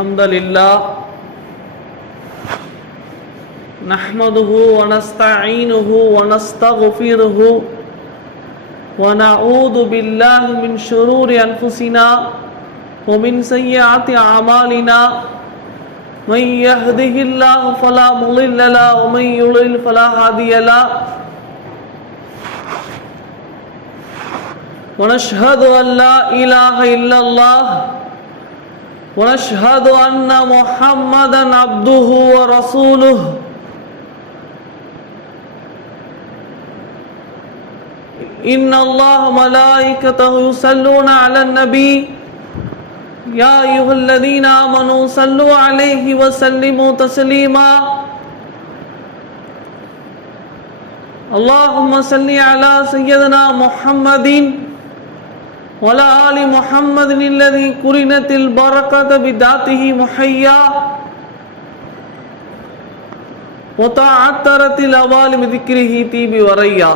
الحمد لله نحمده ونستعينه ونستغفره ونعوذ بالله من شرور أنفسنا ومن سيئات أعمالنا من يهده الله فلا مضل له ومن يضلل فلا هادي له ونشهد أن لا إله إلا الله ونشهد أن محمدا عبده ورسوله. إن الله ملائكته يصلون على النبي. يا أيها الذين آمنوا صلوا عليه وسلموا تسليما. اللهم صل على سيدنا محمد. وعلى آل محمد الذي قرنت البركة بذاته محيا. وتعثرت الأوال بذكره تيب وريا.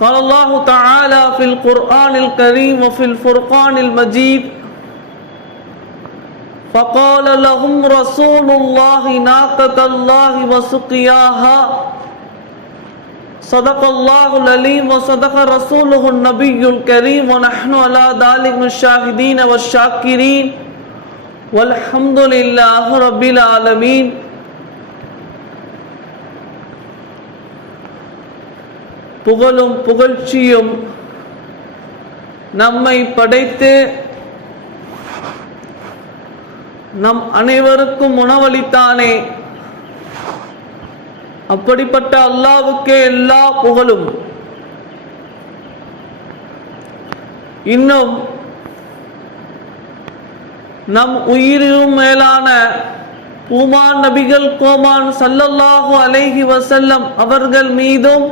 قال الله تعالى في القرآن الكريم وفي الفرقان المجيد. فقال لهم رسول الله ناقة الله وسقياها. صدق الله العليم وصدق رسوله النبي الكريم ونحن على ذلك من الشاهدين والشاكرين والحمد لله رب العالمين புகழும் புகழ்ச்சியும் நம்மை படைத்து நம் அனைவருக்கும் உணவளித்தானே அப்படிப்பட்ட அல்லாவுக்கே எல்லா புகழும். இன்னும் நம் உயிரிலும் மேலான பூமான் நபிகள் கோமான் சல்லல்லாஹு அலைஹி வசல்லம் அவர்கள் மீதும்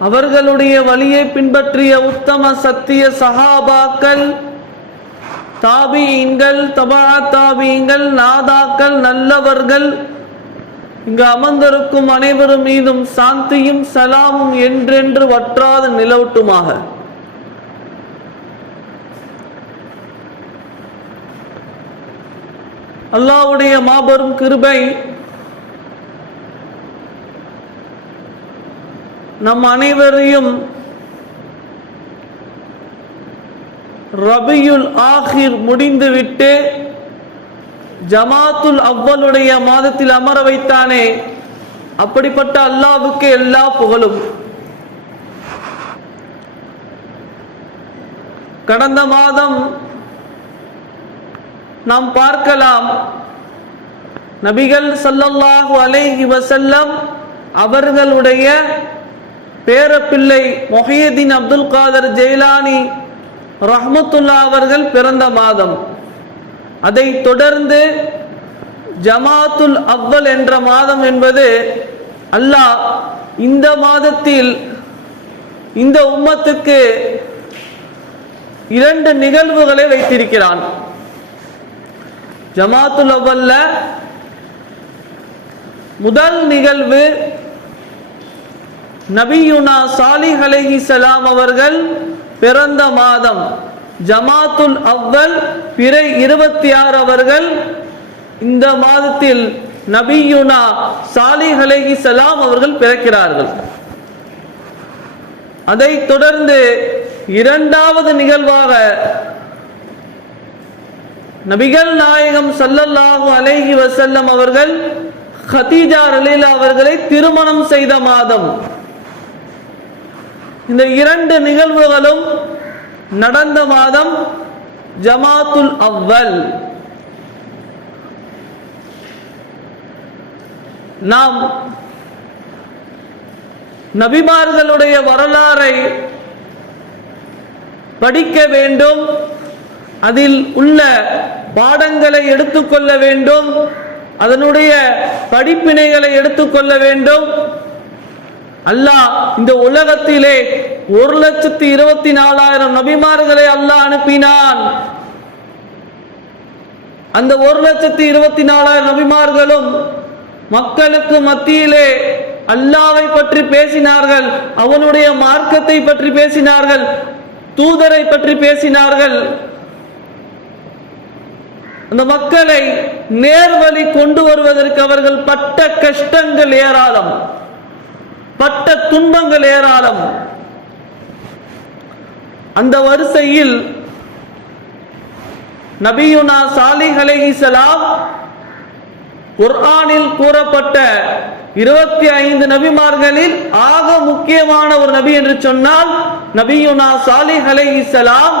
அவர்களுடைய வழியை பின்பற்றிய உத்தம சத்திய சஹாபாக்கள் தாபியங்கள் தபா தாபியங்கள் நாதாக்கள் நல்லவர்கள் இங்கு அமர்ந்திருக்கும் அனைவரும் மீதும் சாந்தியும் சலாமும் என்றென்று வற்றாது நிலவட்டுமாக. அல்லாவுடைய மாபெரும் கிருபை நம் அனைவரையும் ரபியுல் ஆகிர் முடிந்துவிட்டு ஜமாத்துல் அவ்வளுடைய மாதத்தில் அமர வைத்தானே? அப்படிப்பட்ட அல்லாவுக்கு எல்லா புகழும். கடந்த மாதம் நாம் பார்க்கலாம் நபிகள் சல்லல்லாஹு அலைஹி வசல்லம் அவர்களுடைய பேரப்பிள்ளை மொஹியதீன் அப்துல் காதர் ஜெயிலானி ரஹமத்துல்லா அவர்கள் பிறந்த மாதம். அதை தொடர்ந்து ஜமாத்துல் அவ்வல் என்ற மாதம் என்பது அல்லாஹ் இந்த மாதத்தில் இந்த உம்மத்துக்கு இரண்டு நிகழ்வுகளை வைத்திருக்கிறான். ஜமாத்துல் அவ்வல்ல முதல் நிகழ்வு நபியுனா சாலிஹ் அலைஹி சலாம் அவர்கள் பிறந்த மாதம். ஜமாத்துல் அவ்வல் பிறை இருபத்தி ஆறு அவர்கள் இந்த மாதத்தில் நபியுனா சாலிஹ் அலைஹி சலாம் அவர்கள் பிறக்கிறார்கள். அதை தொடர்ந்து இரண்டாவது நிகழ்வாக நபிகள் நாயகம் சல்லல்லாஹு அலேஹி வசல்லம் அவர்கள் ஹதீஜா ரலீலா அவர்களை திருமணம் செய்த மாதம். இந்த இரண்டு நிகழ்வுகளும் நடந்த மாதம் ஜமாத்துல் அவ்வல். நாம் நபிமார்களுடைய வரலாறை படிக்க வேண்டும். அதில் உள்ள பாடங்களை எடுத்துக்கொள்ள வேண்டும். அதனுடைய படிப்பினைகளை எடுத்துக்கொள்ள வேண்டும். அல்லாஹ் இந்த உலகத்திலே ஒரு லட்சத்தி இருபத்தி நாலாயிரம் நபிமார்களை அல்லாஹ் அனுப்பினான். அந்த ஒரு லட்சத்தி இருபத்தி நாலாயிரம் நபிமார்களும் மக்களுக்கு மத்தியிலே அல்லாவை பற்றி பேசினார்கள் அவனுடைய மார்க்கத்தை பற்றி பேசினார்கள் தூதரை பற்றி பேசினார்கள். அந்த மக்களை நேர்வழி கொண்டு வருவதற்கு அவர்கள் பட்ட கஷ்டங்கள் ஏராளம். பட்ட துன்பங்கள் ஏராளம். அந்த வரிசையில் நபியுனா சாலிஹ் அலைஹிஸ்ஸலாம் குர்ஆனில் கூறப்பட்ட இருபத்தி ஐந்து நபிமார்களில் ஆக முக்கியமான ஒரு நபி என்று சொன்னால் நபியுனா சாலிஹ் அலைஹிஸ்ஸலாம்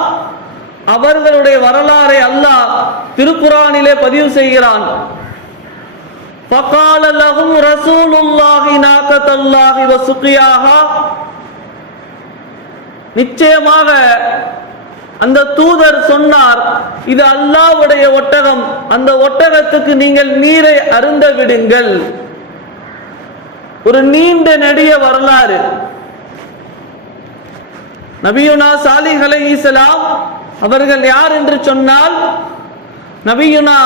அவர்களுடைய வரலாறை அல்லாஹ் திருக்குறானிலே பதிவு செய்கிறான். فقال لهم رسول الله ناقة الله وسقياها நிச்சயமாக அந்த தூதர் சொன்னார் இது அல்லாஹ்வுடைய ஒட்டகம் அந்த ஒட்டகத்துக்கு நீங்கள் நீரை அருந்த விடுங்கள் ஒரு நீண்ட நெடிய வரலாறு நபியுனா சாலிஹ் அலைஹிஸ்ஸலாம் அவர்கள் யார் என்று சொன்னால் நபியுனா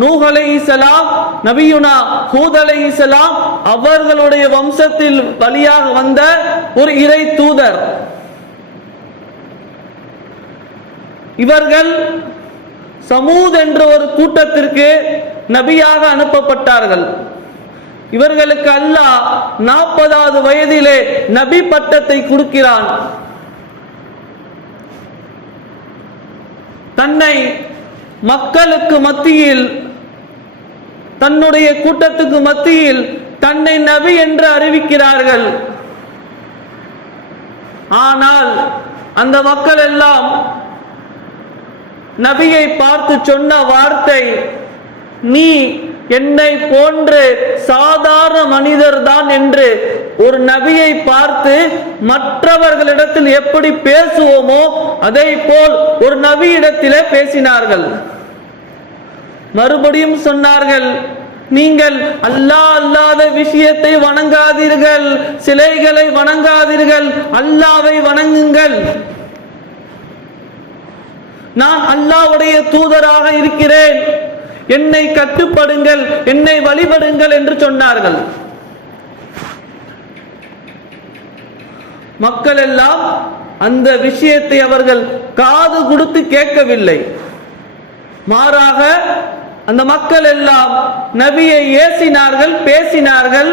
நூஹ் இசலாம் நபியுனா ஹூத் இசலாம் அவர்களுடைய வம்சத்தில் வழியாக வந்த ஒரு இறை தூதர். இவர்கள் சமூத் என்ற ஒரு கூட்டத்திற்கு நபியாக அனுப்பப்பட்டார்கள். இவர்களுக்கு அல்லாஹ் நாற்பதாவது வயதிலே நபி பட்டத்தை கொடுக்கிறான். தன்னை மக்களுக்கு மத்தியில் தன்னுடைய கூட்டத்துக்கு மத்தியில் தன்னை நபி என்று அறிவிக்கிறார்கள். ஆனால் அந்த மக்கள் எல்லாம் நபியை பார்த்து சொன்ன வார்த்தை நீ என்னை போன்று சாதாரண மனிதர் தான் என்று ஒரு நபியை பார்த்து மற்றவர்களிடத்தில் எப்படி பேசுவோமோ அதை போல் ஒரு நபியிடத்திலே பேசினார்கள். மறுபடியும் சொன்னார்கள் நீங்கள் அல்லாஹ் அல்லாத விஷயத்தை வணங்காதீர்கள் சிலைகளை வணங்காதீர்கள் அல்லாவை வணங்குங்கள். நான் அல்லாவுடைய தூதராக இருக்கிறேன். என்னை கட்டுப்படுங்கள் என்னை வழிபடுங்கள் என்று சொன்னார்கள். மக்கள் எல்லாம் அந்த விஷயத்தை அவர்கள் காது கொடுத்து கேட்கவில்லை. மாறாக அந்த மக்கள் எல்லாம் நபியை ஏசினார்கள் பேசினார்கள்.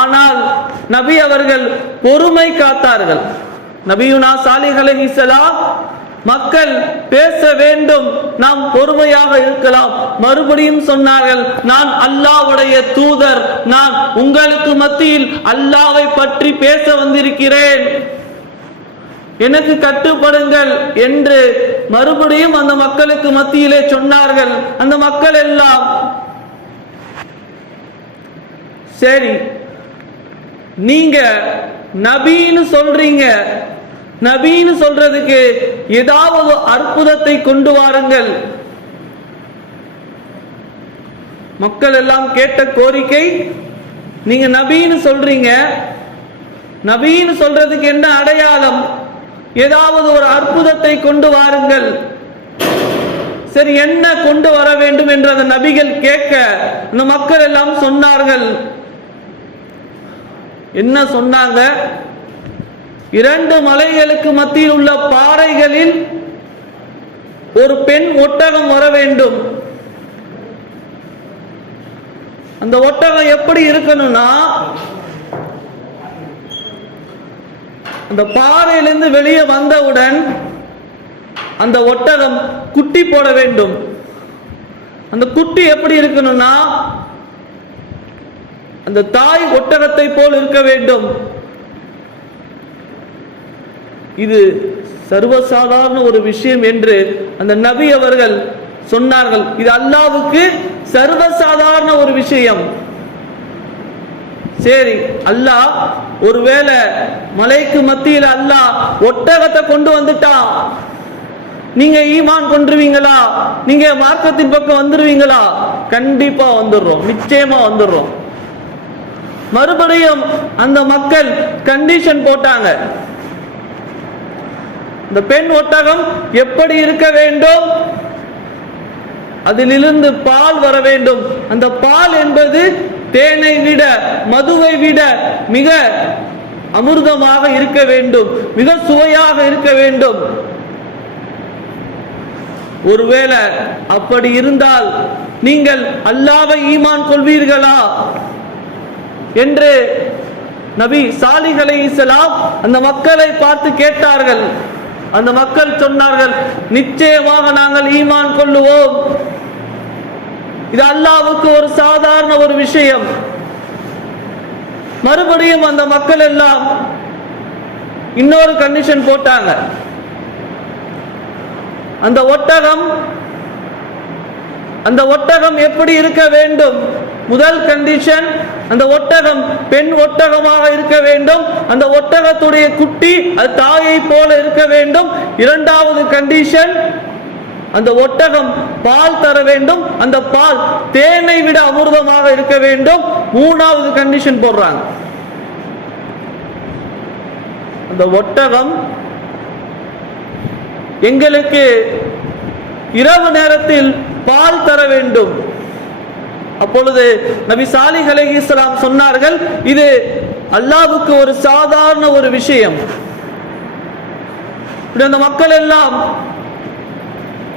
ஆனால் நபி அவர்கள் பொறுமை காத்தார்கள். நபியுனா சாலிஹ் அலைஹிஸ்ஸலாம் மக்கள் பேச வேண்டும். நாம் பொறுமையாக இருக்கலாம். மறுபடியும் சொன்னார்கள் நான் அல்லாஹ்வுடைய தூதர். நான் உங்களுக்கு மத்தியில் அல்லாவை பற்றி பேச வந்திருக்கிறேன். எனக்கு கட்டுப்படுங்கள் என்று மறுபடியும் அந்த மக்களுக்கு மத்தியிலே சொன்னார்கள். அந்த மக்கள் எல்லாம் சரி நீங்க நபின்னு சொல்றீங்க. நபின்னு சொல்றதுக்கு ஏதாவது அற்புதத்தை கொண்டு வாருங்கள். மக்கள் எல்லாம் கேட்ட கோரிக்கை நீங்க நபின்னு சொல்றீங்க. நபின்னு சொல்றதுக்கு என்ன அடையாளம்? ஏதாவது ஒரு அற்புதத்தை கொண்டு வாருங்கள். சரி என்ன கொண்டு வர வேண்டும் என்று அந்த நபிகள் கேட்க அந்த மக்கள் எல்லாம் சொன்னார்கள். என்ன சொன்னாங்க? இரண்டு மலைகளுக்கு மத்தியில் உள்ள பாறைகளில் ஒரு பெண் ஒட்டகம் வர வேண்டும். அந்த ஒட்டகம் எப்படி இருக்கணும்னா அந்த பாறையிலிருந்து வெளியே வந்தவுடன் அந்த ஒட்டகம் குட்டி போட வேண்டும். அந்த குட்டி எப்படி இருக்கணும்னா அந்த தாய் ஒட்டகத்தை போல் இருக்க வேண்டும். இது சர்வசாதாரண ஒரு விஷயம் என்று அந்த நபி அவர்கள் சொன்னார்கள். இது அல்லாவுக்கு சர்வசாதாரண ஒரு விஷயம். சரி அல்லாஹ் ஒருவேளை மலைக்கு மத்தியில் அல்லாஹ் ஒட்டகத்தை கொண்டு வந்துட்டான் நீங்க ஈமான் கொண்டுருவீங்களா நீங்க மார்க்கத்தின் பக்கம் வந்துருவீங்களா? கண்டிப்பா வந்துடுறோம். நிச்சயமா வந்துடுறோம். மறுபடியும் அந்த மக்கள் கண்டிஷன் போட்டாங்க. இந்த பெண் ஒட்டகம் எப்படி இருக்க வேண்டும்? அதிலிருந்து பால் வர வேண்டும். அந்த பால் என்பது தேனை விட மதுவை விட மிக அமிர்தமாக இருக்க வேண்டும். மிக சுவையாக இருக்க வேண்டும். ஒருவேளை அப்படி இருந்தால் நீங்கள் அல்லாவை ஈமான் கொள்வீர்களா? என்று நபி சாலிகளை அந்த மக்களை பார்த்து கேட்டார்கள். அந்த மக்கள் சொன்னார்கள் நிச்சயமாக நாங்கள் ஈமான் கொள்ளுவோம். இது அல்லாவுக்கு ஒரு சாதாரண ஒரு விஷயம். மறுபடியும் அந்த மக்கள் எல்லாம் இன்னொரு கண்டிஷன் போட்டாங்க. அந்த ஒட்டகம் அந்த ஒட்டகம் எப்படி இருக்க வேண்டும்? முதல் கண்டிஷன் அந்த ஒட்டகம் பெண் ஒட்டகமாக இருக்க வேண்டும். அந்த ஒட்டகத்துடைய குட்டி அது தாயை போல இருக்க வேண்டும். இரண்டாவது கண்டிஷன் அந்த ஒட்டகம் பால் தர வேண்டும். அந்த பால் தேனை விட அமிர்தமாக இருக்க வேண்டும். மூணாவது கண்டிஷன் போடுறாங்க. அந்த ஒட்டகம் எங்களுக்கு இரவு நேரத்தில் பால் தர வேண்டும். அப்பொழுது நபி சாலிஹ் அலைஹிஸ்ஸலாம் சொன்னார்கள் இது அல்லாவுக்கு ஒரு சாதாரண ஒரு விஷயம். இப்படி அந்த மக்கள் எல்லாம்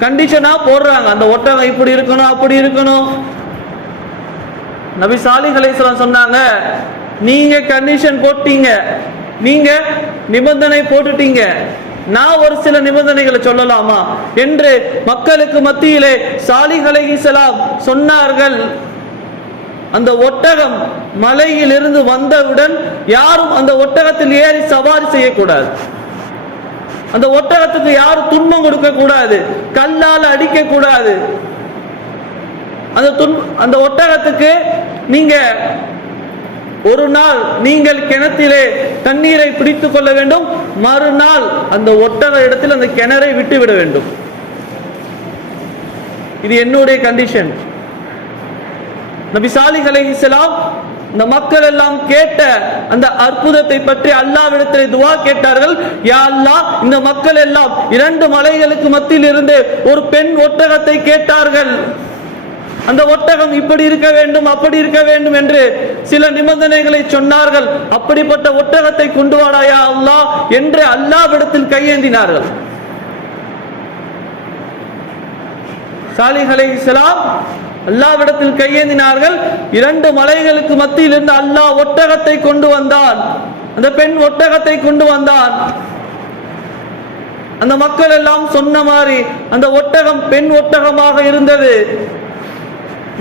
கண்டிஷனா போடுறாங்க. அந்த ஒட்டகம் இப்படி இருக்கணும் அப்படி இருக்கணும். நபி சாலிஹ் அலைஹிஸ்ஸலாம் சொன்னாங்க நீங்க கண்டிஷன் போட்டீங்க. நீங்க நிபந்தனை போட்டுட்டீங்க. நான் ஒரு சில நிபந்தனைகளை சொல்லலாமா? என்று மக்களுக்கு மத்தியிலே சாலிஹ் சொன்னார்கள். அந்த ஒட்டகம் மலையிலிருந்து வந்தவுடன் யாரும் அந்த ஒட்டகத்தில் ஏறி சவாரி செய்யக்கூடாது. அந்த ஒட்டகத்துக்கு யாரும் துன்பம் கொடுக்க கூடாது கல்லால் அடிக்க கூடாது அந்த துன் அந்த ஒட்டகத்துக்கு நீங்க ஒரு நாள் நீங்கள் கிணத்திலே தண்ணீரை பிடித்துக் கொள்ள வேண்டும் மறுநாள் அந்த ஒட்டக இடத்தில் அந்த கிணறை விட்டு விட வேண்டும். இது என்னுடைய கண்டிஷன் நபி சாலிஹ் அலைஹிஸ்ஸலாம் இந்த மக்கள் எல்லாம் கேட்ட அந்த அற்புதத்தை பற்றி அல்லாவிடத்தில் துவா கேட்டார்கள். யா அல்லாஹ் இந்த மக்கள் எல்லாம் இரண்டு மலைகளுக்கு மத்தியில் இருந்து ஒரு பெண் ஒட்டகத்தை கேட்டார்கள். அந்த ஒட்டகம் இப்படி இருக்க வேண்டும் அப்படி இருக்க வேண்டும் என்று சில நிபந்தனைகளை சொன்னார்கள். அப்படிப்பட்ட ஒட்டகத்தை கொண்டு வாடாயா அல்லா என்று அல்லாவிடத்தில் கையேந்தினார்கள். சாலிஹ் அலைஹிஸ்ஸலாம் அல்லாவிடத்தில் கையேந்தினார்கள். இரண்டு மலைகளுக்கு மத்தியில் இருந்து அல்லாஹ் ஒட்டகத்தை கொண்டு வந்தான். அந்த பெண் ஒட்டகத்தை கொண்டு வந்தான். அந்த மக்கள் எல்லாம் சொன்ன மாதிரி அந்த ஒட்டகம் பெண் ஒட்டகமாக இருந்தது.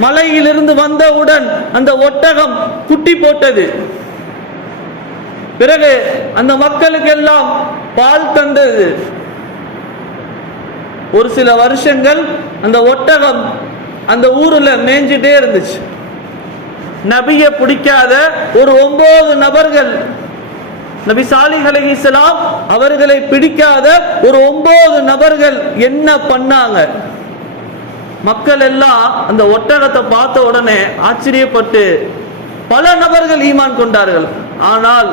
மலையிலிருந்து வந்தவுடன் அந்த ஒட்டகம் குட்டி போட்டது. பிறகு அந்த மக்களுக்கெல்லாம் பால் தந்தது. ஒரு சில வருஷங்கள் அந்த ஒட்டகம் அந்த ஊரில் மேய்ஞ்சிட்டே இருந்துச்சு. நபியை பிடிக்காத ஒரு ஒன்பது நபர்கள் நபி சாலிஹ் இஸ்லாம் அவர்களை பிடிக்காத ஒரு ஒன்பது நபர்கள் என்ன பண்ணாங்க? மக்கள் எல்லாம் அந்த ஒட்டகத்தை பார்த்த உடனே ஆச்சரியப்பட்டு பல நபர்கள் ஈமான் கொண்டார்கள். ஆனால்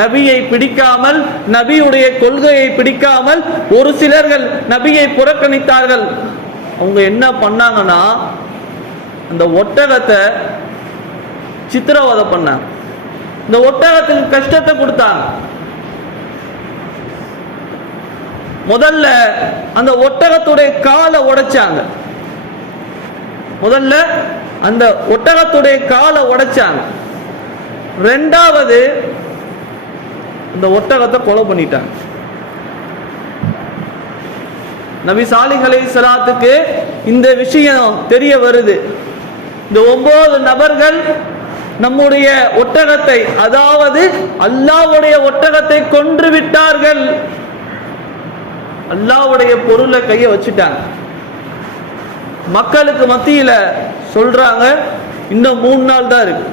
நபியை பிடிக்காமல் நபியுடைய கொள்கையை பிடிக்காமல் ஒரு சிலர்கள் நபியை புறக்கணித்தார்கள். அவங்க என்ன பண்ணாங்கன்னா அந்த ஒட்டகத்தை சித்திரவதை பண்ணாங்க. இந்த ஒட்டகத்துக்கு கஷ்டத்தை கொடுத்தாங்க. முதல்ல அந்த ஒட்டகத்துடைய காலை உடைச்சாங்க. முதல்ல அந்த ஒட்டகத்துடைய காலை உடைச்சாங்க. ரெண்டாவது அந்த ஒட்டகத்தை கொலை பண்ணிட்டாங்க. நபி சாலிஹ் சலாத்துக்கு இந்த விஷயம் தெரிய வருது. இந்த ஒன்பது நபர்கள் நம்முடைய ஒட்டகத்தை அதாவது அல்லாஹ்வுடைய ஒட்டகத்தை கொன்று விட்டார்கள். அல்லாவுடைய பொருளை கைய வச்சுட்டாங்க. மக்களுக்கு மத்தியில சொல்றாங்க இன்னும் மூணு நாள் தான் இருக்கு.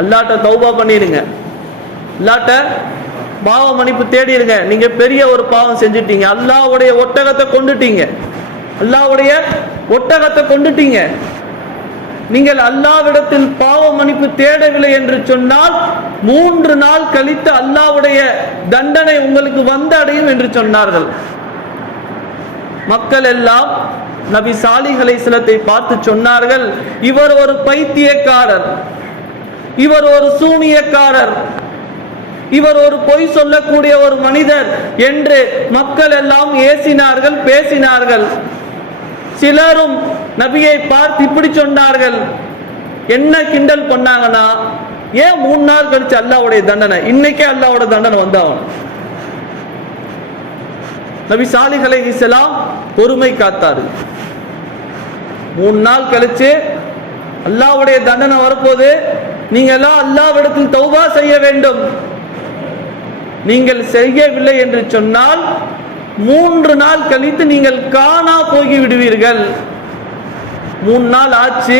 அல்லாட்ட தௌபா பண்ணிடுங்க. அல்லாட்ட பாவ மன்னிப்பு தேடிடுங்க நீங்க பெரிய ஒரு பாவம் செஞ்சுட்டீங்க. அல்லாவுடைய ஒட்டகத்தை கொண்டுட்டீங்க. அல்லாவுடைய ஒட்டகத்தை கொண்டுட்டீங்க. நீங்கள் அல்லாவிடத்தில் பாவ மன்னிப்பு தேடவில்லை என்று சொன்னால் மூன்று நாள் கழித்து அல்லாஹ்வுடைய தண்டனை உங்களுக்கு வந்து அடையும் என்று சொன்னார்கள். மக்கள் எல்லாம் நபி சாலிகளை சிலத்தை பார்த்து சொன்னார்கள் இவர் ஒரு பைத்தியக்காரர். இவர் ஒரு சூனியக்காரர். இவர் ஒரு பொய் சொல்லக்கூடிய ஒரு மனிதர் என்று மக்கள் எல்லாம் ஏசினார்கள் பேசினார்கள். சிலரும் நபியை பார்த்து இப்படி சொன்னார்கள். என்ன கிண்டல் பண்ணாங்கன்னா ஏன் மூணு நாள் கழிச்சு அல்லாவுடைய தண்டனை? இன்னைக்கே அல்லாவோட தண்டனை வந்தாகும் நபி சாலிகளை அலைஹிஸ்ஸலாம் பொறுமை காத்தாரு. மூணு நாள் கழிச்சு அல்லாவுடைய தண்டனை வரப்போது நீங்க எல்லாம் அல்லாவிடத்தில் தௌபா செய்ய வேண்டும். நீங்கள் செய்யவில்லை என்று சொன்னால் மூன்று நாள் கழித்து நீங்கள் காணா போகி விடுவீர்கள். மூணு நாள் ஆச்சு.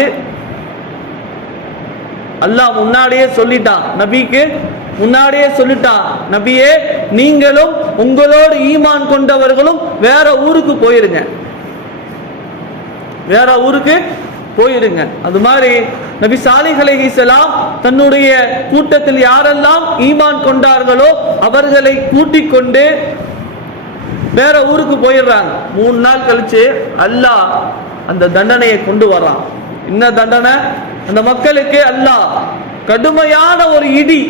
அல்லாஹ் முன்னாடியே சொல்லிட்டான் நபிக்கு முன்னாடியே சொல்லிட்டான் நபியே நீங்களும் உங்களோடு ஈமான் கொண்டவர்களும் வேற ஊருக்கு போயிருங்க. வேற ஊருக்கு போயிருங்க. அது மாதிரி நபி சாலிஹலை செலாம் தன்னுடைய கூட்டத்தில் யாரெல்லாம் ஈமான் கொண்டார்களோ அவர்களை கூட்டிக் கொண்டு வேற ஊருக்கு போயிடுறாங்க. மூணு நாள் கழிச்சு அல்லாஹ் அந்த தண்டனையை கொண்டு வர்றான் என்ன தண்டனை? அந்த மக்களுக்கு அல்லாஹ் கடுமையான ஒரு இடி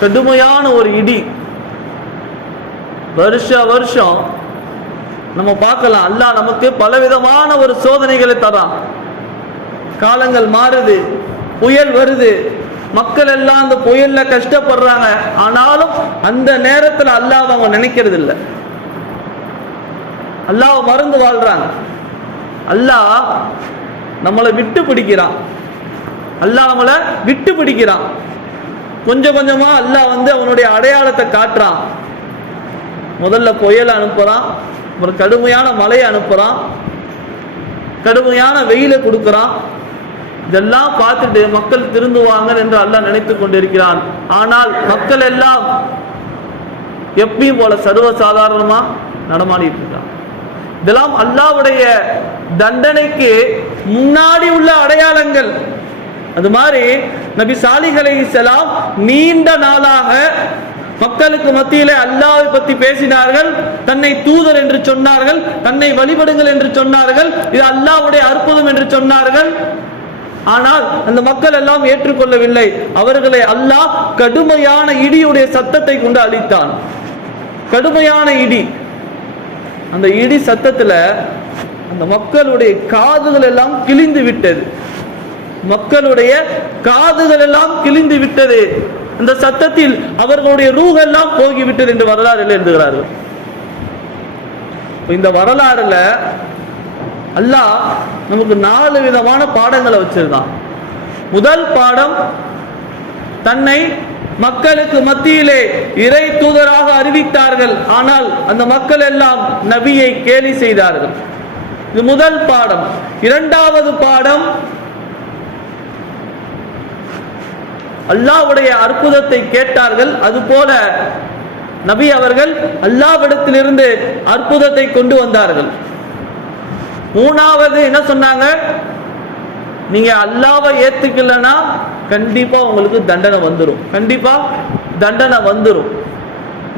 கடுமையான ஒரு இடி. வருஷ வருஷம் நம்ம பார்க்கலாம். அல்லாஹ் நமக்கு பலவிதமான ஒரு சோதனைகளை தரான். காலங்கள் மாறுது புயல் வருது. மக்கள் எல்லாம் அந்த புயல்ல கஷ்டப்படுறாங்க. ஆனாலும் அந்த நேரத்துல அல்லாஹ் அவங்க நினைக்கிறது இல்லை அல்லாஹ் மறந்து வாழ்றாங்க. அல்லாஹ் நம்மளை விட்டு பிடிக்கிறான். அல்லாஹ் நம்மளை விட்டு பிடிக்கிறான். கொஞ்சம் கொஞ்சமா அல்லாஹ் வந்து அவனுடைய அடையாளத்தை காட்டுறான். முதல்ல புயல் அனுப்புறான் ஒரு கடுமையான மழையை அனுப்புறான் கடுமையான வெயிலை கொடுக்குறான். இதெல்லாம் பார்த்துட்டு மக்கள் திருந்துவாங்க என்று அல்லாஹ் நினைத்து கொண்டிருக்கிறான். ஆனால் மக்கள் எல்லாம் எப்பயும் போல சர்வசாதாரணமா நடமாடிட்டு இருக்கான் இதெல்லாம் அல்லாஹ்வுடைய தண்டனைக்கு முன்னாடி உள்ள அடையாளங்கள். அது மாதிரி நபி சாலிகளை அலைஹிஸ்ஸலாம் நீண்ட நாளாக மக்களுக்கு மத்தியிலே அல்லாவை பத்தி பேசினார்கள். தன்னை தூதர் என்று சொன்னார்கள். தன்னை வழிபடுங்கள் என்று சொன்னார்கள். இது அல்லாஹ்வுடைய அற்புதம் என்று சொன்னார்கள். ஆனால் அந்த மக்கள் எல்லாம் ஏற்றுக்கொள்ளவில்லை. அவர்களை அல்லாஹ் கடுமையான இடியுடைய சத்தத்தை கொண்டு அழித்தான் கடுமையான இடி. அந்த இடி சத்தத்துல அந்த மக்களுடைய காதுகள் எல்லாம் கிழிந்து விட்டது. மக்களுடைய காதுகள் எல்லாம் கிழிந்து விட்டது. அந்த சத்தத்தில் அவர்களுடைய ரூகெல்லாம் போகிவிட்டது என்று வரலாறு எழுதுகிறார்கள். இந்த வரலாறுல அல்லாஹ் நமக்கு நாலு விதமான பாடங்களை வச்சிருக்கான். முதல் பாடம் தன்னை மக்களுக்கு மத்தியிலே இறை தூதராக அறிவித்தார்கள். ஆனால் அந்த மக்கள் எல்லாம் நபியை கேலி செய்தார்கள். இது முதல் பாடம். இரண்டாவது பாடம் அல்லாஹ்வுடைய அற்புதத்தை கேட்டார்கள். அதுபோல நபி அவர்கள் அல்லாவிடத்திலிருந்து அற்புதத்தை கொண்டு வந்தார்கள். மூணாவது என்ன சொன்னாங்க? நீங்க அல்லாவை ஏத்துக்கலன்னா கண்டிப்பா உங்களுக்கு தண்டனை வந்துரும். கண்டிப்பா தண்டனை வந்துரும்.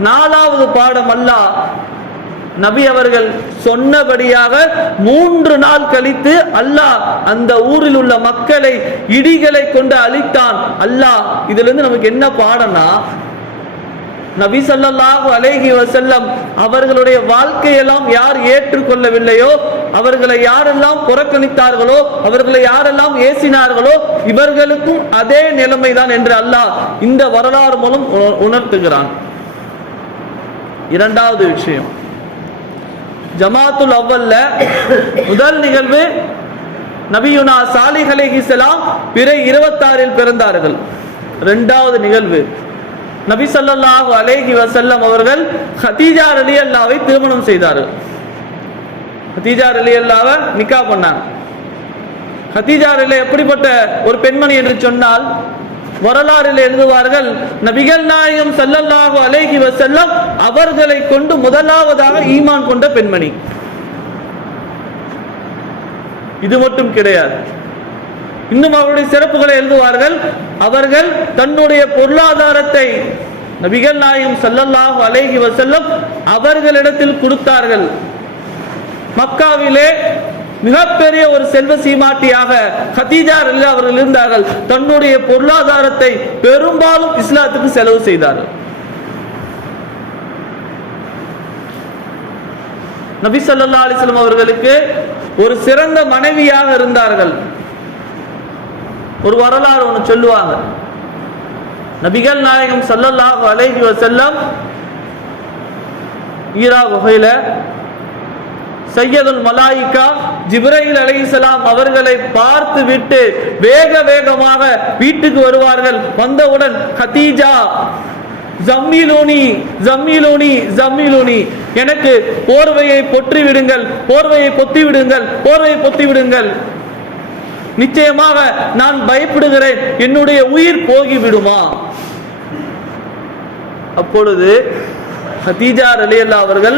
நாலாவது பாடம் அல்லாஹ் நபி அவர்கள் சொன்னபடியாக மூன்று நாள் கழித்து அல்லாஹ் அந்த ஊரில் உள்ள மக்களை இடிகளை கொண்டு அழித்தான். அல்லாஹ் இதுல இருந்து நமக்கு என்ன பாடம்னா நபி சொல்லாஹு அலேஹி வசல்லம் அவர்களுடைய வாழ்க்கையெல்லாம் யார் ஏற்றுக்கொள்ளவில்லையோ அவர்களை யாரெல்லாம் புறக்கணித்தார்களோ அவர்களை யாரெல்லாம் ஏசினார்களோ இவர்களுக்கும் அதே நிலைமைதான் என்று அல்லாஹ் இந்த வரலாறு மூலம் உணர்த்துகிறான். இரண்டாவது விஷயம். ஜமாத்துல் அவ்வல்ல முதல் நிகழ்வு நபியுனா சாலிஹ் அலைஹிஸ்ஸலாம் பிற இருபத்தாறில் பிறந்தார்கள். இரண்டாவது நிகழ்வு. நபி ஸல்லல்லாஹு அலேஹி வசல்லம் அவர்கள் ஹதீஜா ரலியல்லாவை திருமணம் செய்தார்கள். ஹதீஜா ரலியல்லாவை நிக்கா பண்ணாங்க. ஹதீஜா அலி எப்படிப்பட்ட ஒரு பெண்மணி என்று சொன்னால் வரலாறில் எழுதுவார்கள் நபிகள் நாயகம் ஸல்லல்லாஹு அலேஹி வசல்லம் அவர்களை கொண்டு முதலாவதாக ஈமான் கொண்ட பெண்மணி. இது மட்டும் கிடையாது. இன்னும் அவருடைய சிறப்புகளை எழுதுவார்கள். அவர்கள் தன்னுடைய பொருளாதாரத்தை நபிகள் நாயும் சல்லல்லாஹு அலைஹி வசல்லம் அவர்களிடத்தில் கொடுத்தார்கள். மக்காவிலே மிகப்பெரிய ஒரு செல்வ சீமாட்டியாக ஹதீஜார் அவர்கள் இருந்தார்கள். தன்னுடைய பொருளாதாரத்தை பெரும்பாலும் இஸ்லாத்துக்கு செலவு செய்தார்கள். நபி சொல்லா அலிஸ்லாம் அவர்களுக்கு ஒரு சிறந்த மனைவியாக இருந்தார்கள். ஒரு வரலாறு ஒன்று சொல்லுவாங்க. நபிகள் நாயகம் ஸல்லல்லாஹு அலைஹி வசல்லம் ஈரா குகையில சையதுல் மலாயிகா ஜிப்ரஹில் அலைஹிஸ்ஸலாம் அவர்களை பார்த்து விட்டு வேக வேகமாக வீட்டுக்கு வருவார்கள். வந்தவுடன் கதீஜா ஜம்மிலூனி ஜம்மிலூனி ஜம்மிலூனி எனக்கு போர்வையை பொற்றி விடுங்கள் போர்வையை பொத்தி விடுங்கள் போர்வையை பொத்தி விடுங்கள். நிச்சயமாக நான் பயப்படுகிறேன். என்னுடைய உயிர் போகிவிடுமா? அப்பொழுது ஹதீஜா ரலியல்லா அவர்கள்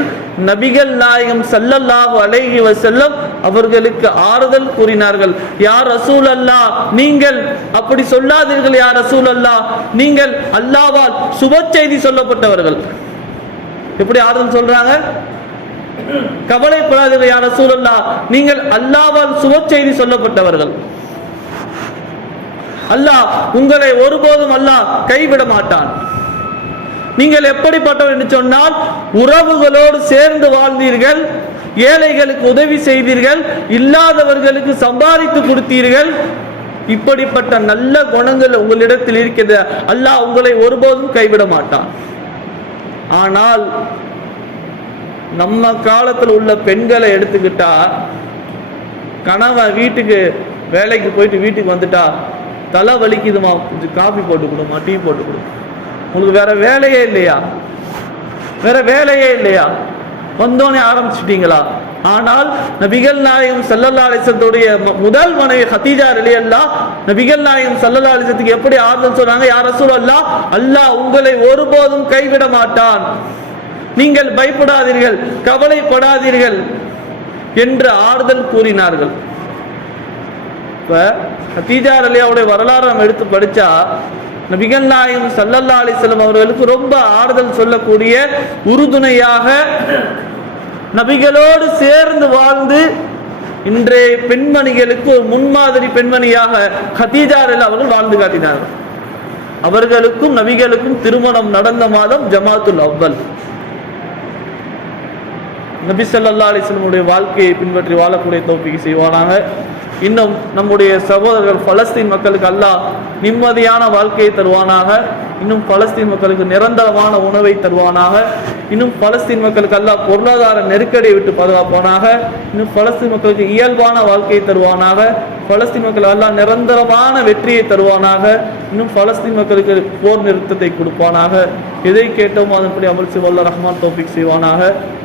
நபிகள் நாயகம் செல்லல்லா அலைஹி வஸல்லம் அவர்களுக்கு ஆறுதல் கூறினார்கள். யார் ரசூல் அல்லா நீங்கள் அப்படி சொல்லாதீர்கள் யார் ரசூல் அல்லா நீங்கள் அல்லாவால் சுப செய்தி சொல்லப்பட்டவர்கள். எப்படி ஆறுதல் சொல்றாங்க? கவலைப்படாதீர்கள் யார் நீங்கள் அல்லாவால் சுப செய்தி சொல்லப்பட்டவர்கள். அல்லாஹ் உங்களை ஒருபோதும் அல்லாஹ் கைவிட மாட்டான். நீங்கள் எப்படிப்பட்டவர் என்று சொன்னால் உறவுகளோடு சேர்ந்து வாழ்ந்தீர்கள் ஏழைகளுக்கு உதவி செய்தீர்கள் இல்லாதவர்களுக்கு சம்பாதித்து கொடுத்தீர்கள். இப்படிப்பட்ட நல்ல குணங்கள் உங்களிடத்தில் இருக்கிறது. அல்லாஹ் உங்களை ஒருபோதும் கைவிட மாட்டான். ஆனால் நம்ம காலத்தில் உள்ள பெண்களை எடுத்துக்கிட்டா கணவன் வீட்டுக்கு வேலைக்கு போயிட்டு வீட்டுக்கு வந்துட்டா தலை வலிக்குதுமா? கொஞ்சம் காபி போட்டு கொடுமா டீ போட்டு கொடு. உங்களுக்கு வேற வேலையே இல்லையா? வேற வேலையே இல்லையா? வந்தோடனே ஆரம்பிச்சிட்டீங்களா? ஆனால் நபிகள் நாயகம் சல்லல்லா அலிசத்துடைய முதல் மனைவி ஹத்தீஜா அலி அல்லா நபிகள் நாயகம் சல்லல்லா அலிசத்துக்கு எப்படி ஆறுதல் சொன்னாங்க யார் ரசூல் அல்லா அல்லாஹ் உங்களை ஒருபோதும் கைவிட மாட்டான். நீங்கள் பயப்படாதீர்கள் கவலைப்படாதீர்கள் என்று ஆறுதல் கூறினார்கள். இப்ப ஹதீஜா அலியாவுடைய வரலாறு நம்ம எடுத்து படிச்சா நபிகள் நாயகம் சல்லல்லா அலிஸ்லம் அவர்களுக்கு ரொம்ப ஆறுதல் சொல்லக்கூடிய உறுதுணையாக நபிகளோடு சேர்ந்து வாழ்ந்து இன்றைய பெண்மணிகளுக்கு ஒரு முன்மாதிரி பெண்மணியாக ஹதீஜா ரலி அவர்கள் வாழ்ந்து காட்டினார்கள். அவர்களுக்கும் நபிகளுக்கும் திருமணம் நடந்த மாதம் ஜமாத்துல் அவ்வல். நபி ஸல்லல்லாஹு அலைஹி வாழ்க்கையை பின்பற்றி வாழக்கூடிய தோப்பிக்கு செய்வானாக. இன்னும் நம்முடைய சகோதரர்கள் பலஸ்தீன் மக்களுக்கு அல்லாஹ் நிம்மதியான வாழ்க்கையை தருவானாக. இன்னும் பலஸ்தீன் மக்களுக்கு நிரந்தரமான உணவை தருவானாக. இன்னும் பலஸ்தீன் மக்களுக்கு அல்லாஹ் பொருளாதார நெருக்கடியை விட்டு பாதுகாப்பானாக. இன்னும் பலஸ்தீன் மக்களுக்கு இயல்பான வாழ்க்கையை தருவானாக. பலஸ்தீன் மக்கள் அல்லாஹ் நிரந்தரமான வெற்றியை தருவானாக. இன்னும் பலஸ்தீன் மக்களுக்கு போர் நிறுத்தத்தை கொடுப்பானாக. எதை கேட்டோமோ அதன்படி அமல் செய்வல்ல ரஹ்மான் தௌஃபிக் செய்வானாக.